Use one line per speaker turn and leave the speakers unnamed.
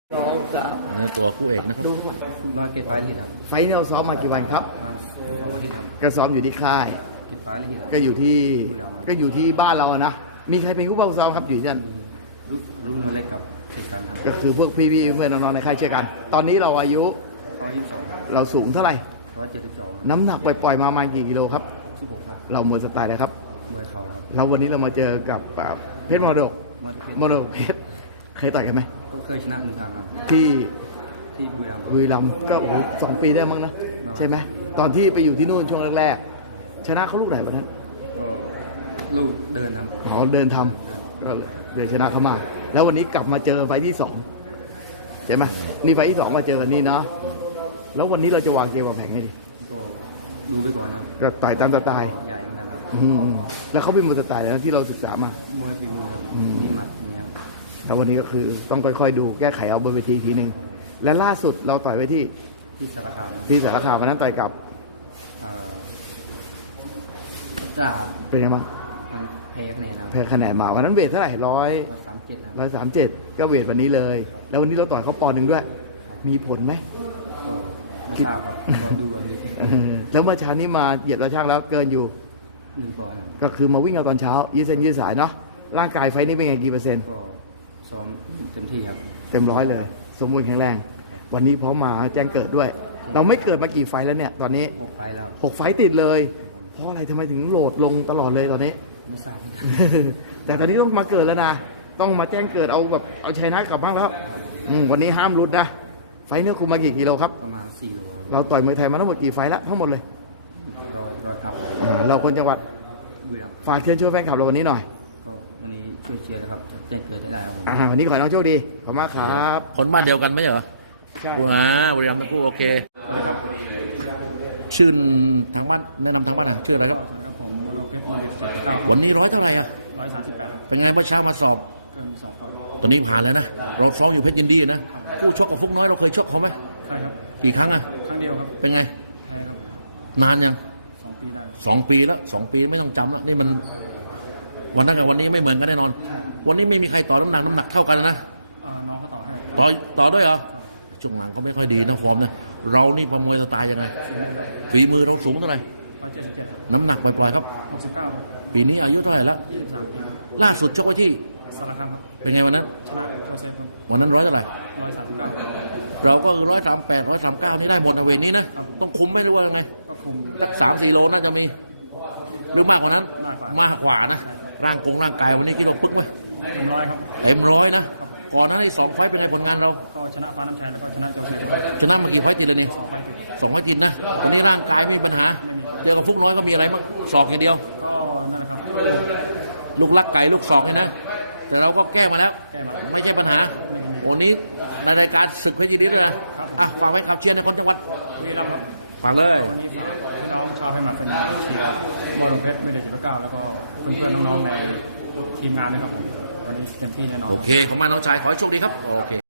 2 3
เนื้อตัวคู่เอกนะครับ
ดู
ร้อยเก็บไฟลิตรครับ
ไฟท์เราซ้อมมากี่วันครับ
มา2 อาทิตย์ครับ
ก็ซ้อมอยู่ที่ค่าย
เก็บไฟลิตรครับ
ก็อยู่ที่บ้านเราอะนะมีใครเป็นผู้เฝ้าซ้อมครับอยู่ที่นั่น
รุ่นเล็กกับเทศกาลครับ
ก็คือพวกพี่ๆเพื่อนน้องๆในค่ายเช่อกัน ตอนนี้เราอายุ
122ครับ
เราสูงเท่าไหร่
172
น้ำหนักปล่อยๆมาประมาณกี่กิโลครับ
16ครับ
เราหมดสไตล์เลยครับ
มวยเข่าครับ
เราวันนี้เรามาเจอกับเพชรมรดก
มวยเพชร
มรดกเพชรเคยต่อยกันไหม
ก็เคยชนะ1 ครั้งครับ
ที่
ที่บุรีรัมย์
บุรีรัมย์ก็โอ้โห2 ปีได้มั้งนะใช่ไหมตอนที่ไปอยู่ที่นู่นช่วงแรกๆชนะเขาลูกไหนวันนั้น
ก็ลูกเดินครับ
เขาเดินทำก็เลยชนะเขามา แล้ววันนี้กลับมาเจอไฟท์ที่2ใช่ไหมนี่ไฟท์ที่2มาเจอกันนี่เนาะแล้ววันนี้เราจะวางเกมวางแผนให้ดี
ก็ดูไปก่อนครับ
ก็ต่อยตามสไตล์
ใหญ่เหมือนกันครับ
แล้วเขาเป็นมวยสไตล์อะไรนะที่เราศึกษามาม
วยฝีมือครับมีหมัดอย่างเงี้ยครับ
แล้ววันนี้ก็คือต้องค่อยๆดูแก้ไขเอาบนเวทีทีหนึ่งและล่าสุดเราต่อยไว้ที่
ที่สารคาม
ที่สารคามวันนั้นต่อยกับ
จ่า
เป็นไงบ้าง
มันแพ้คะแนนครับ
แพ้คะแนนมาวันนั้นเวทเท่าไหร่
137ครับ
137ก็เวทวันนี้เลย แล้ววันนี้เราต่อยเขาปอนด์หนึ่งด้วย มีผลไหม
ก็ไม่ทราบครับก็ดูวันนี้
แล้วเมื่อเช้านี้มาเหยียบเราช่างแล้วเกินอยู่
1 ปอนด์ครับ
ก็คือมาวิ่งเอาตอนเช้ายืดเส้นยืดสายเนาะร่างกายไฟนี้เป็นไงกี่เปอร์เซ็นต์
ก็ซ้อมเต็มที่ครับ
เต็ม100เลย สมบูรณ์แข็งแรง วันนี้พร้อมมาแจ้งเกิดด้วย เราไม่เกิดมากี่ไฟแล้วเนี่ยตอนนี้
6 ไฟล์แล้ว
6 ไฟติดเลย เพราะอะไรทำไมถึงโหลดลงตลอดเลยตอนนี้
ไม่ทราบ
แต่ตอนนี้ต้องมาเกิดแล้วนะ ต้องมาแจ้งเกิดเอาแบบเอาชัยนะกลับบ้างแล้ววันนี้ห้ามหลุดนะ ไฟเนื้อคุมมากี่กิโลครับ
ประมาณ4 โลครับ
เราต่อยมวยไทยมาทั้งหมดกี่ไฟแล้วทั้งหมดเลย
รอยทับ
เราคนจังหวัด
บุรีรัมย์
ฝากเชิญชวนแฟนคลับเราวันนี้หน่อย
ก็วันนี้ช่วยเชียร์นะครับแจ้งเกิดได้ครับผม
วันนี้ขอให้น้องโชคดี ขอบคุณมากครับ
คนบ้านเดียวกันไม่ใช่เหรอ
ใช่
บุรีรัมย์ทั้งคู่โอเคชื่อทางบ้านแนะนำทางบ้านชื่ออะไรครับ
ครับผมโลเกตมาเด็ด79
วันนี้ร้อยเท่าไหร่อ่ะ
138
เป็นไงเมื่อเช้ามาสอบ
เกิน2 ปอนด์
ตอนนี้ผ่านแล้วนะ เราซ้อมอยู่เพชรยินดีนะคู่ชกกับฟุกน้อยเราเคยชกเขาไหม
ใช่ครับ
กี่ครั้งอ่ะ
ครั้งเดียวครับ
เป็นไง
แพ้ครับ
นานยัง
2 ปีได้
2 ปีแล้ว2 ปีไม่ต้องจำแล้วนี่มันวันนั้นกับวันนี้ไม่เหมือนกันแน่นอน วันนี้ไม่มีใครต่อน้ำหนักเท่ากันนะ
น้องเขาต่อให้
ต่อด้วยเหรอช่วงหลังก็ไม่ค่อยดีนะฟอร์มเนี่ยเรานี่ประมวยสไตล์ยังไงฝีมือเราสูงเท่าไหร่
177
น้ำหนักปล่อยๆครับ
69
ปีนี้อายุเท่าไหร่แล้ว
23 ปีครับ
ล่าสุดชกไว้ที่
สารคามครับ
เป็นไงวันนั้น
ชนะโจเซฟครับ
วันนั้นร้อยเท่าไหร่
139
เราก็138 139นี่ได้หมดนะเวทนี้นะครับ ต้องคุมไหม่รู้ว่ายังไง
ก็คุม
สัก3-4 โลน่าจะมีหรือมากกว่านั้น
มากกว่า
นะร่างกายวันนี้กิโลปึ๊กไหม
เต็มร้อยครับ
เต็มร้อยนะก่อนหนั้นไอ้2 ไฟต์เป็นไงผลงานเรา
ก็ชนะฟ้าน้ำชัยแล้วก็ชนะโจเซฟ
ชนะมากี่ไฟต์ติดเลยนี่
2 ไฟล์ติด
2 ไฟต์ติดนะวันนี้ร่างกายไม่มีปัญหา เจอกับฟุกน้อยก็มีอะไรบ้างศอกอย่างเดียว
ก็นั่นแหละครับ
ลูกลักไก่ลูกศอกนี่นะ แต่เราก็แก้มาแล้ว
แก้มาแล้ว
ไม่ใช่ปัญหาวันนี้ในรายการศึกเพชรยินดีด้วยนะฝากไว้ขับเชียร์ในคนจังหวัด
วีรัมย์ครับ
ฝากเลย
วันนี้ฝากพี่น้องชาวให้มาเป็นเชียร์บอลเพชรไม่ได้79แล้วก็เพื่อนๆน้องๆในทีมงานด้วยครับผมวันนี้เต็มที่แน่นอน
โอเคขอบคุณมากน้องชายขอให้โชคดีครับโอเค